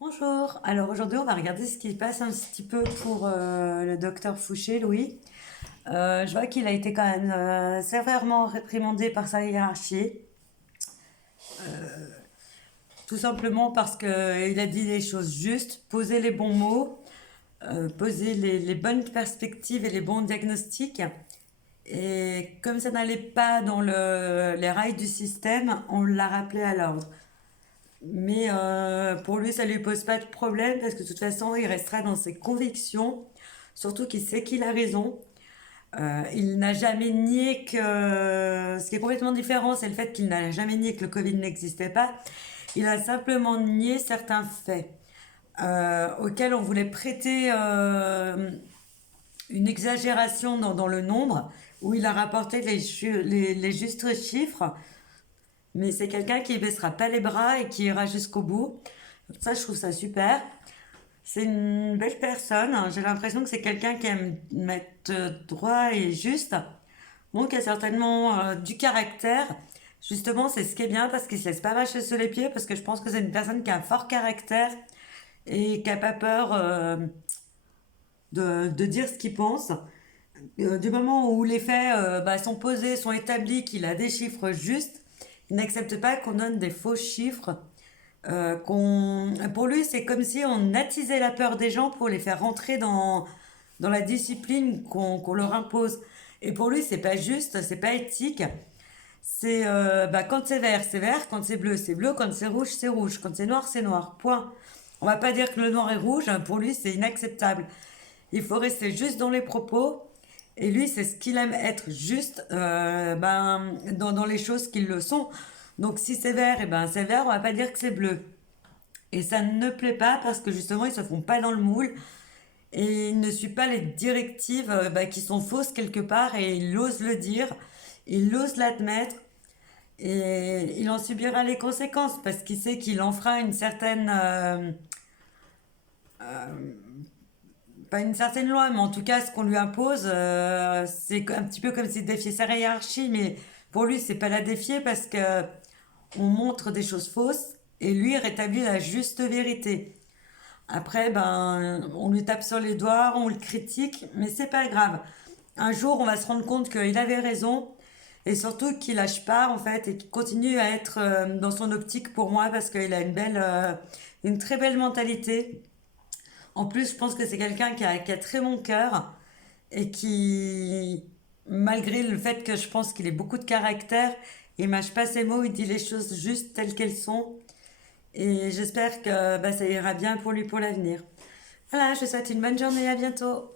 Bonjour, alors aujourd'hui on va regarder ce qui se passe un petit peu pour le docteur Fouché, Louis. Je vois qu'il a été quand même sévèrement réprimandé par sa hiérarchie, tout simplement parce qu'il a dit les choses justes, posé les bons mots, posé les bonnes perspectives et les bons diagnostics. Et comme ça n'allait pas dans les rails du système, on l'a rappelé à l'ordre. Mais pour lui, ça lui pose pas de problème parce que de toute façon, il restera dans ses convictions. Surtout qu'il sait qu'il a raison. Il n'a jamais nié que... Ce qui est complètement différent, c'est le fait qu'il n'a jamais nié que le Covid n'existait pas. Il a simplement nié certains faits auxquels on voulait prêter une exagération dans le nombre, où il a rapporté les justes chiffres. Mais c'est quelqu'un qui ne baissera pas les bras et qui ira jusqu'au bout. Ça, je trouve ça super. C'est une belle personne. J'ai l'impression que c'est quelqu'un qui aime mettre droit et juste. Donc, il a certainement du caractère. Justement, c'est ce qui est bien parce qu'il se laisse pas marcher sur les pieds. Parce que je pense que c'est une personne qui a un fort caractère et qui n'a pas peur de dire ce qu'il pense. Du moment où les faits sont posés, sont établis, qu'il a des chiffres justes, il n'accepte pas qu'on donne des faux chiffres. Pour lui, c'est comme si on attisait la peur des gens pour les faire rentrer dans la discipline qu'on leur impose. Et pour lui, c'est pas juste, c'est pas éthique. C'est quand c'est vert, quand c'est bleu, quand c'est rouge, quand c'est noir, point. On va pas dire que le noir est rouge, hein, pour lui c'est inacceptable. Il faut rester juste dans les propos. Et lui, c'est ce qu'il aime être juste dans les choses qui le sont. Donc si c'est vert, c'est vert, on va pas dire que c'est bleu. Et ça ne plaît pas parce que justement, ils se font pas dans le moule et il ne suit pas les directives qui sont fausses quelque part et il ose le dire, il ose l'admettre et il en subira les conséquences parce qu'il sait qu'il en fera une certaine pas une certaine loi, mais en tout cas, ce qu'on lui impose, c'est un petit peu comme s'il défiait sa hiérarchie, mais pour lui, c'est pas la défier parce que on montre des choses fausses et lui rétablit la juste vérité. Après, on lui tape sur les doigts, on le critique, mais c'est pas grave. Un jour, on va se rendre compte qu'il avait raison et surtout qu'il lâche pas en fait et qu'il continue à être dans son optique pour moi parce qu'il a une très belle mentalité. En plus, je pense que c'est quelqu'un qui a très bon cœur et qui, malgré le fait que je pense qu'il ait beaucoup de caractère, il mâche pas ses mots, il dit les choses juste telles qu'elles sont. Et j'espère que ça ira bien pour lui pour l'avenir. Voilà, je vous souhaite une bonne journée, à bientôt.